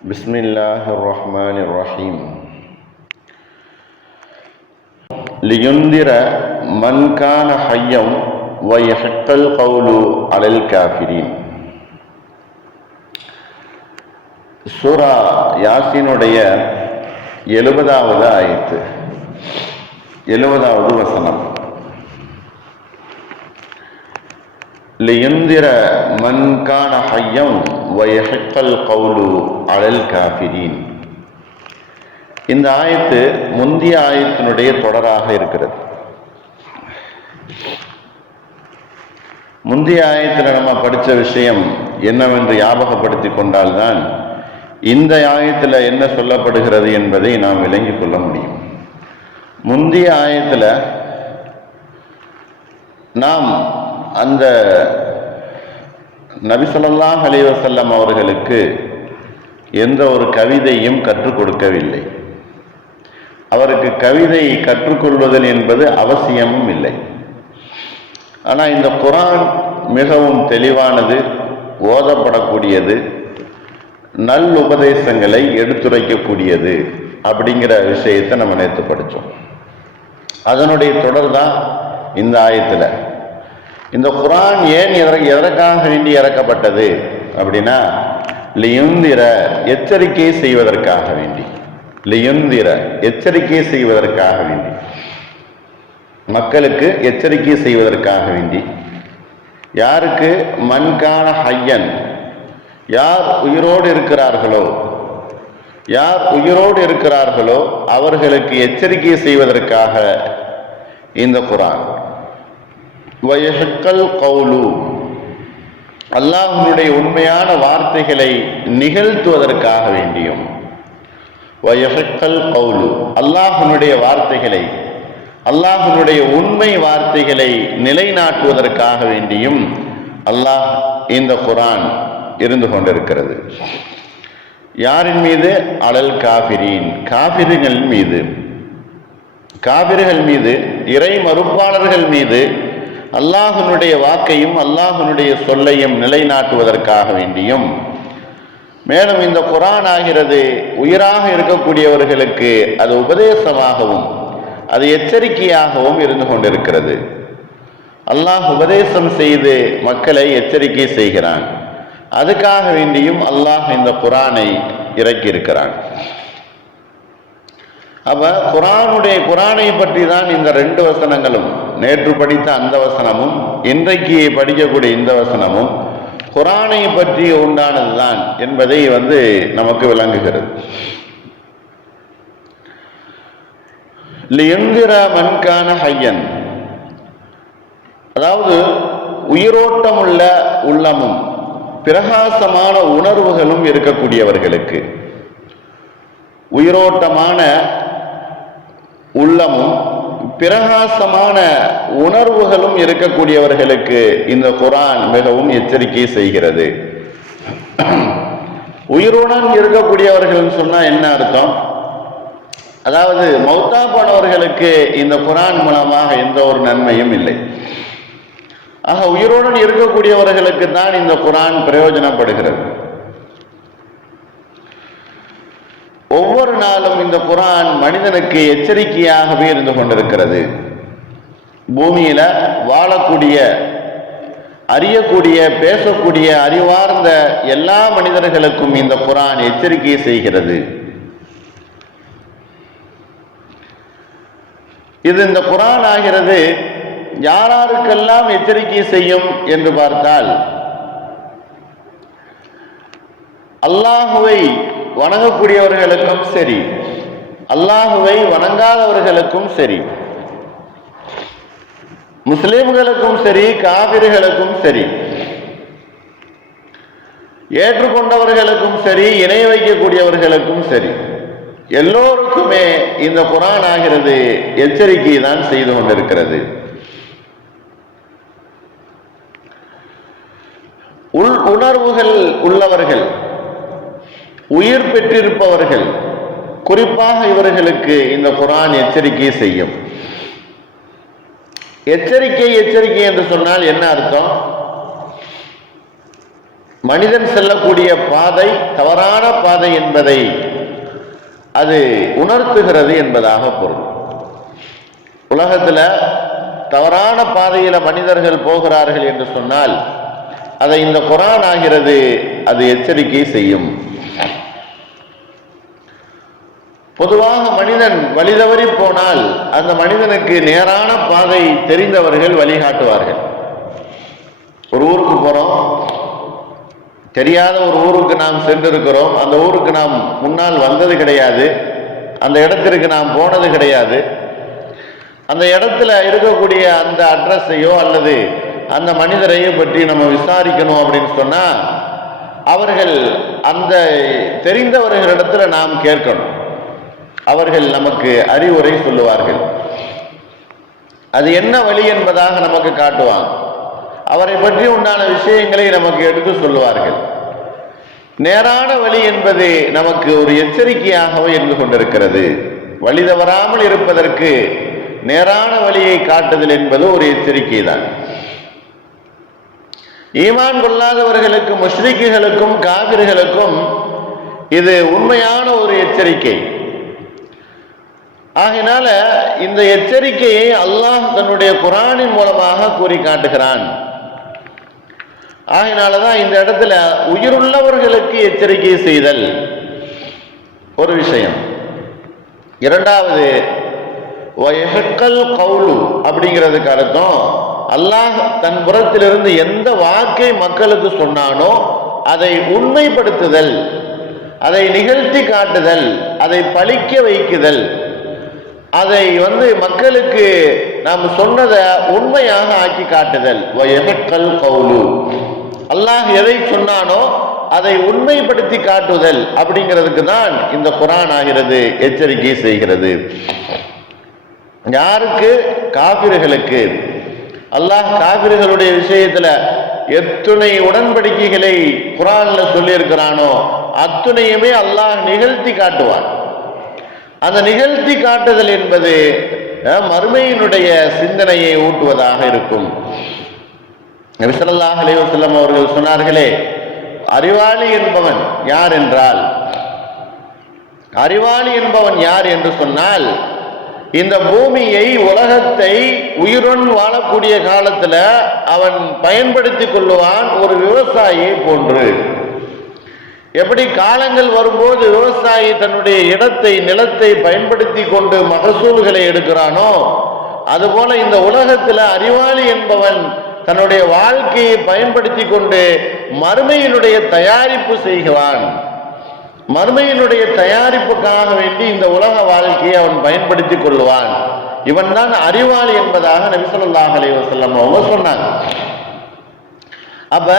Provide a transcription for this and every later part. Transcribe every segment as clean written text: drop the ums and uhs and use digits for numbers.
பிஸ்மில்லாஹிர் ரஹ்மானிர் ரஹீம். லியுந்திர மன் கான ஹய்யம் வ யஹ்கல் கௌலு அலல் காஃபிரீன். சூரா யாசீனுடைய 70வது ஆயத்து, 70வது வசனம். லியுந்திர மன் கான ஹய்யம் வ யஹ்கல் கௌலு அலல் காஃபிரீன். இந்த ஆயத்து முந்திய ஆயத்தினுடைய தொடராக இருக்கிறது. முந்தைய ஆயத்தில் நம்ம படித்த விஷயம் என்னவென்று ஞாபகப்படுத்தி கொண்டால்தான் இந்த ஆயத்தில் என்ன சொல்லப்படுகிறது என்பதை நாம் விளங்கிக் கொள்ள முடியும். முந்தைய ஆயத்தில் நாம் அந்த நபி ஸல்லல்லாஹு அலைஹி வஸல்லம் அவர்களுக்கு எந்த ஒரு கவிதையும் கற்றுக் கொடுக்கவில்லை. அவருக்கு கவிதை கற்றுக்கொள்வதில் என்பது அவசியமும் இல்லை. ஆனால் இந்த குர்ஆன் மிகவும் தெளிவானது, ஓதப்படக்கூடியது, நல் உபதேசங்களை எடுத்துரைக்கக்கூடியது அப்படிங்கிற விஷயத்தை நம்ம நேற்று படித்தோம். அதனுடைய தொடர் தான் இந்த ஆயத்தில். இந்த குர்ஆன் ஏன் எதற்காக வேண்டி இறக்கப்பட்டது அப்படின்னா, லியுந்திர எச்சரிக்கை செய்வதற்காக வேண்டி, லியுந்திர எச்சரிக்கை செய்வதற்காக வேண்டி, மக்களுக்கு எச்சரிக்கை செய்வதற்காக வேண்டி. யாருக்கு? மன்கான ஹய்யன், யார் உயிரோடு இருக்கிறார்களோ, யார் உயிரோடு இருக்கிறார்களோ அவர்களுக்கு எச்சரிக்கை செய்வதற்காக இந்த குர்ஆன். வயஹ்கல் கௌலு, அல்லாஹ்வுடைய உண்மையான வார்த்தைகளை நிகழ்த்துவதற்காக வேண்டியும். வயஹ்கல் கௌலு, அல்லாஹ்வுடைய வார்த்தைகளை, அல்லாஹ்வுடைய உண்மை வார்த்தைகளை நிலைநாட்டுவதற்காக வேண்டியும் அல்லாஹ் இந்த குர்ஆன் இருந்து கொண்டிருக்கிறது. யாரின் மீது? அலல் காஃபிரீன், காஃபிர்கள் மீது. காஃபிர்கள் மீது, இறை மறுப்பாளர்கள் மீது அல்லாஹ்வுடைய வாக்கையும் அல்லாஹ்வுடைய சொல்லையும் நிலைநாட்டுவதற்காக வேண்டியும். மேலும் இந்த குர்ஆன் ஆகிறது உயிராக இருக்கக்கூடியவர்களுக்கு அது உபதேசமாகவும் அது எச்சரிக்கையாகவும் இருந்து கொண்டிருக்கிறது. அல்லாஹ் உபதேசம் செய்து மக்களை எச்சரிக்கை செய்கிறான். அதுக்காக வேண்டியும் அல்லாஹ் இந்த குர்ஆனை இறக்கி இருக்கிறான். அப்ப குர்ஆனை பற்றி தான் இந்த 2 வசனங்களும், நேற்று படித்த அந்த வசனமும் இன்றைக்கு படிக்கக்கூடிய இந்த வசனமும் குர்ஆனை பற்றி உண்டானதுதான் என்பதை நமக்கு விளங்குகிறது. லியுந்திர மன்கான ஹய்யன், அதாவது உயிரோட்டமுள்ள உள்ளமும் பிரகாசமான உணர்வுகளும் இருக்கக்கூடியவர்களுக்கு, உயிரோட்டமான உள்ளமும் பிரகாசமான உணர்வுகளும் இருக்கக்கூடியவர்களுக்கு இந்த குர்ஆன் மிகவும் எச்சரிக்கை செய்கிறது. உயிருடன் இருக்கக்கூடியவர்கள் சொன்னா என்ன அர்த்தம்? அதாவது மௌத்தா போனவர்களுக்கு இந்த குர்ஆன் மூலமாக எந்த ஒரு நன்மையும் இல்லை. ஆக உயிருடன் இருக்கக்கூடியவர்களுக்கு தான் இந்த குர்ஆன் பிரயோஜனப்படுகிறது. ஒவ்வொரு நாளும் இந்த குர்ஆன் மனிதனுக்கு எச்சரிக்கையாகவே இருந்து கொண்டிருக்கிறது. பூமியில வாழக்கூடிய, அறியக்கூடிய, பேசக்கூடிய, அறிவார்ந்த எல்லா மனிதர்களுக்கும் இந்த குர்ஆன் எச்சரிக்கை செய்கிறது. இது இந்த குர்ஆன் ஆகிறது யாராருக்கெல்லாம் எச்சரிக்கை செய்யும் என்று பார்த்தால், அல்லாஹுவை வணங்கக்கூடியவர்களுக்கும் சரி, அல்லாஹுவை வணங்காதவர்களுக்கும் சரி, முஸ்லிம்களுக்கும் சரி, காபிர்களுக்கும் சரி, ஏற்றுக்கொண்டவர்களுக்கும் சரி, இணை வைக்கக்கூடியவர்களுக்கும் சரி, எல்லோருக்குமே இந்த குர்ஆன் ஆகிறது எச்சரிக்கை தான் செய்து கொண்டிருக்கிறது. உணர்வுகள் உள்ளவர்கள், உயிர் பெற்றிருப்பவர்கள், குறிப்பாக இவர்களுக்கு இந்த குர்ஆன் எச்சரிக்கை செய்யும். எச்சரிக்கை என்று சொன்னால் என்ன அர்த்தம்? மனிதன் செல்லக்கூடிய பாதை தவறான பாதை என்பதை அது உணர்த்துகிறது என்பதாக பொருள். உலகத்தில் தவறான பாதையில மனிதர்கள் போகிறார்கள் என்று சொன்னால் அதை இந்த குர்ஆன் ஆகிறது அது எச்சரிக்கை செய்யும். பொதுவாக மனிதன் வழிதவறி போனால் அந்த மனிதனுக்கு நேரான பாதை தெரிந்தவர்கள் வழிகாட்டுவார்கள். ஒரு ஊருக்கு போறோம், தெரியாத ஒரு ஊருக்கு நாம் சென்றிருக்கிறோம், அந்த ஊருக்கு நாம் முன்னால் வந்தது கிடையாது, அந்த இடத்திற்கு நாம் போனது கிடையாது. அந்த இடத்துல இருக்கக்கூடிய அந்த அட்ரஸையோ அல்லது அந்த மனிதரையோ பற்றி நம்ம விசாரிக்கணும் அப்படின்னு சொன்னா அவர்கள் அந்த தெரிந்தவர்களிடத்துல நாம் கேட்கணும். அவர்கள் நமக்கு அறிவுரை சொல்லுவார்கள். அது என்ன வழி என்பதாக நமக்கு காட்டுவாங்க. அவரை பற்றி உண்டான விஷயங்களை நமக்கு எடுத்து சொல்லுவார்கள். நேரான வழி என்பது நமக்கு ஒரு எச்சரிக்கையாகவே இருந்து கொண்டிருக்கிறது. வழி தவறாமல் இருப்பதற்கு நேரான வழியை காட்டுதல் என்பது ஒரு எச்சரிக்கை தான். ஈமான் கொள்ளாதவர்களுக்கு, முஷ்ரிக்குகளுக்கும், காபிர்களுக்கும் இது உண்மையான ஒரு எச்சரிக்கை. ஆகினால இந்த எச்சரிக்கையை அல்லாஹ் தன்னுடைய குர்ஆனின் மூலமாக கூறி காட்டுகிறான். ஆகினாலதான் இந்த இடத்துல உயிருள்ளவர்களுக்கு எச்சரிக்கை செய்தல் ஒரு விஷயம். இரண்டாவது கவுலு அப்படிங்கிறதுக்கு அர்த்தம் அல்லாஹ் தன் புறத்திலிருந்து எந்த வாக்கை மக்களுக்கு சொன்னானோ அதை உண்மைப்படுத்துதல், அதை நிகழ்த்தி காட்டுதல், அதை பழிக்க வைக்குதல், அதை மக்களுக்கு நாம் சொன்னதை உண்மையாக ஆக்கி காட்டுதல். கவுலு அல்லாஹ் எதை சொன்னானோ அதை உண்மைப்படுத்தி காட்டுதல் அப்படிங்கிறதுக்கு தான் இந்த குர்ஆன் ஆகிறது எச்சரிக்கை செய்கிறது. யாருக்கு? காபிர்களுக்கு. அல்லாஹ் காபிர்களுடைய விஷயத்துல எத்துணை உடன்படிக்கைகளை குர்ஆன்ல சொல்லி இருக்கிறானோ அத்துணையுமே அல்லாஹ் நிகழ்த்தி காட்டுவான். அந்த நிகழ்த்தி காட்டுதல் என்பது மறுமையினுடைய சிந்தனையை ஊட்டுவதாக இருக்கும். நபி ஸல்லல்லாஹு அலைஹி வஸல்லம் அவர்கள் சொன்னார்களே, அறிவாளி என்பவன் யார் என்றால், அறிவாளி என்பவன் யார் என்று சொன்னால் இந்த பூமியை, உலகத்தை உயிருடன் வாழக்கூடிய காலத்துல அவன் பயன்படுத்தி கொள்ளுவான் ஒரு விவசாயியை போன்று. எப்படி காலங்கள் வரும்போது விவசாயி தன்னுடைய இடத்தை, நிலத்தை பயன்படுத்தி கொண்டு மகசூல்களை எடுக்கிறானோ அதுபோல இந்த உலகத்துல அறிவாளி என்பவன் தன்னுடைய வாழ்க்கையை பயன்படுத்தி கொண்டு மறுமையினுடைய தயாரிப்பு செய்கிறான். மறுமையினுடைய தயாரிப்புக்காக வேண்டி இந்த உலக வாழ்க்கையை அவன் பயன்படுத்தி கொள்வான். இவன் தான் அறிவாளி என்பதாக நபி ஸல்லல்லாஹு அலைஹி வஸல்லம் அவங்க சொன்னாங்க. அப்ப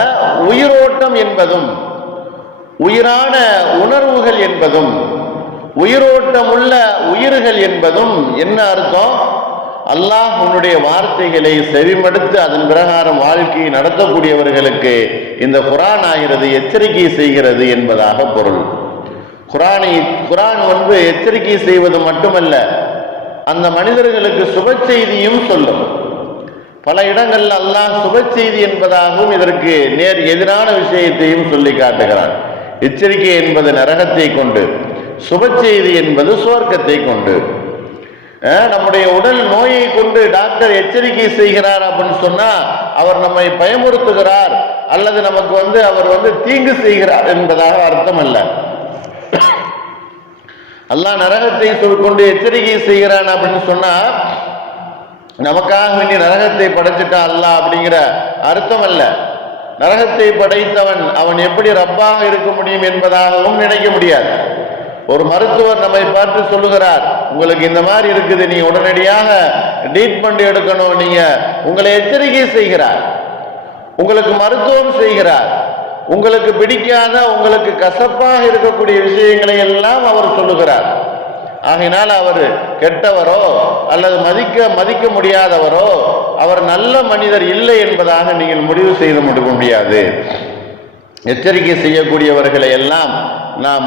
உயிரோட்டம் என்பதும், உயிரான உணர்வுகள் என்பதும், உயிரோட்டம் உள்ள உயிர்கள் என்பதும் என்ன அர்த்தம்? அல்லாஹ் உன்னுடைய வார்த்தைகளை செவிமடுத்து அதன் பிரகாரம் வாழ்க்கையை நடத்தக்கூடியவர்களுக்கு இந்த குர்ஆன் ஆகிறது எச்சரிக்கை செய்கிறது என்பதாக பொருள். குர்ஆன் எச்சரிக்கை செய்வது மட்டுமல்ல, அந்த மனிதர்களுக்கு சுப செய்தியும் சொல்லும். பல இடங்கள்ல அல்லாஹ் சுப செய்தி என்பதாகவும் இதற்கு நேர் எதிரான விஷயத்தையும் சொல்லி காட்டுகிறான். எச்சரிக்கை என்பது நரகத்தை கொண்டு, சுப செய்தி என்பது சுவர்க்கத்தை கொண்டு. நம்முடைய உடல் நோயை கொண்டு டாக்டர் எச்சரிக்கை செய்கிறார் அப்படின்னு சொன்னா அவர் நம்மை பயமுறுத்துகிறார் அல்லது நமக்கு அவர் தீங்கு செய்கிறார் என்பதாக அர்த்தம் அல்ல. அல்லாஹ் நரகத்தை கொண்டு எச்சரிக்கை செய்கிறான் அப்படின்னு சொன்னா நமக்காக வேண்டி நரகத்தை படைச்சிட்டா அல்லாஹ் அப்படிங்கிற அர்த்தம் அல்ல. நரகத்தை படைத்தவன் அவன் எப்படி ரப்பாக இருக்க முடியும் என்பதாகவும் நினைக்க முடியாது. ஒரு மருத்துவர் நம்மை பார்த்து சொல்லுகிறார், உங்களுக்கு இந்த மாதிரி இருக்குது, நீ உடனடியாக ட்ரீட்மெண்ட் எடுக்கணும், நீங்க உங்களை எச்சரிக்கை செய்கிறார், உங்களுக்கு மருத்துவம் செய்கிறார். உங்களுக்கு பிடிக்காத, உங்களுக்கு கசப்பாக இருக்கக்கூடிய விஷயங்களை எல்லாம் அவர் சொல்லுகிறார். ஆகையினால் அவர் கெட்டவரோ அல்லது மதிக்க முடியாதவரோ, அவர் நல்ல மனிதர் இல்லை என்பதாக நீங்கள் முடிவு செய்து முடியாது. எச்சரிக்கை செய்யக்கூடியவர்களை எல்லாம் நாம்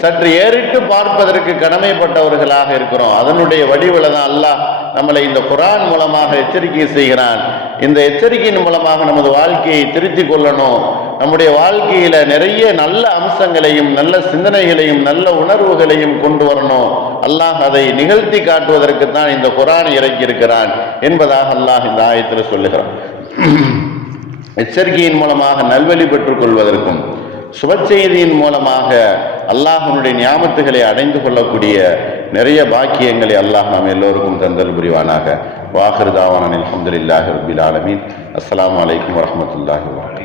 சற்று ஏறிட்டு பார்ப்பதற்கு கடமைப்பட்டவர்களாக இருக்கிறோம். அதனுடைய வடிவில் தான் அல்லாஹ் நம்மளை இந்த குர்ஆன் மூலமாக எச்சரிக்கை செய்கிறான். இந்த எச்சரிக்கையின் மூலமாக நமது வாழ்க்கையை திருத்திக் கொள்ளணும். நம்முடைய வாழ்க்கையில நிறைய நல்ல அம்சங்களையும் நல்ல சிந்தனைகளையும் நல்ல உணர்வுகளையும் கொண்டு வரணும். அல்லாஹ் அதை நிகழ்த்தி காட்டுவதற்கு தான் இந்த குர்ஆனை இறக்கி இருக்கிறான் என்பதாக அல்லாஹ் இந்த ஆயத்தில் சொல்லுகிறான். எச்சரிக்கையின் மூலமாக நல்வழி பெற்றுக் கொள்வதற்கும் சுபச்செய்தியின் மூலமாக அல்லாஹ்வுடைய நியாமத்துகளை அடைந்து கொள்ளக்கூடிய நிறைய பாக்கியங்களை அல்லாஹ் நாம் எல்லோருக்கும் தந்தல் புரிவானாக. வாஹிர் தாவானா அல்ஹம்துலில்லாஹி ரப்பில் ஆலமீன். அஸ்ஸலாமு அலைக்கும் வரஹ்மத்துல்லாஹி வபரகாத்துஹு.